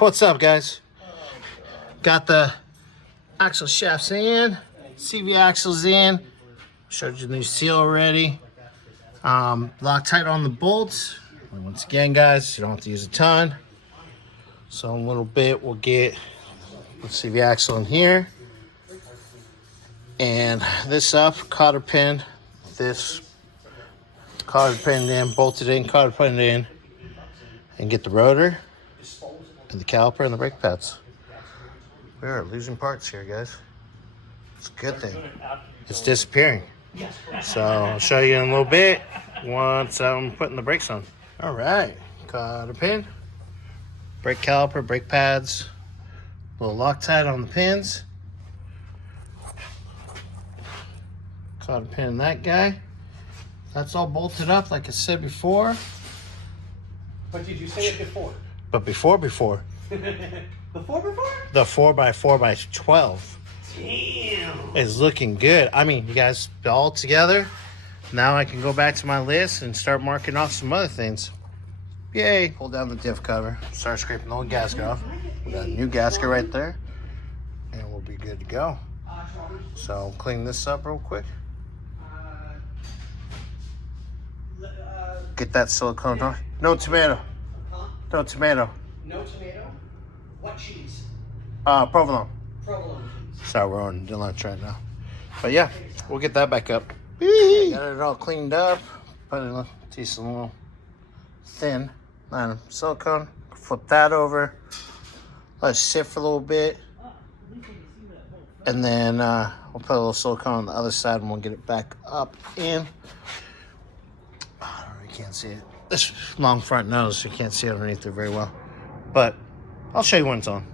What's up, guys? Got the axle shafts in, CV axles in. Showed you the new seal already. Loctite on the bolts. And once again, guys, you don't have to use a ton. So in a little bit, we'll get the CV axle in here. And this up, cotter pinned. This cotter pinned in, bolted in, cotter pinned in. And get the rotor and the caliper and the brake pads. We are losing parts here, guys. It's a good thing. It's disappearing. So I'll show you in a little bit once I'm putting the brakes on. All right, cotter pin, brake caliper, brake pads, a little Loctite on the pins. Cotter pin that guy. That's all bolted up like I said before. But did you say it before? But before? Before? The 4x4x12 Damn. is looking good. I mean, you guys all together. Now I can go back to my list and start marking off some other things. Yay. Pull down the diff cover. Start scraping the old gasket off. We got a new gasket right there. And we'll be good to go. So clean this up real quick. Get that silicone on. No tomato. No tomato. No tomato? What cheese? Provolone. Provolone. Sorry, we're on lunch right now. But yeah, we'll get that back up. Got it all cleaned up. Put in a decent little thin line of silicone. Flip that over. Let it sit for a little bit. And then we'll put a little silicone on the other side and we'll get it back up in. I really can't see it. This long front nose, you can't see it underneath there very well. But I'll show you when it's on.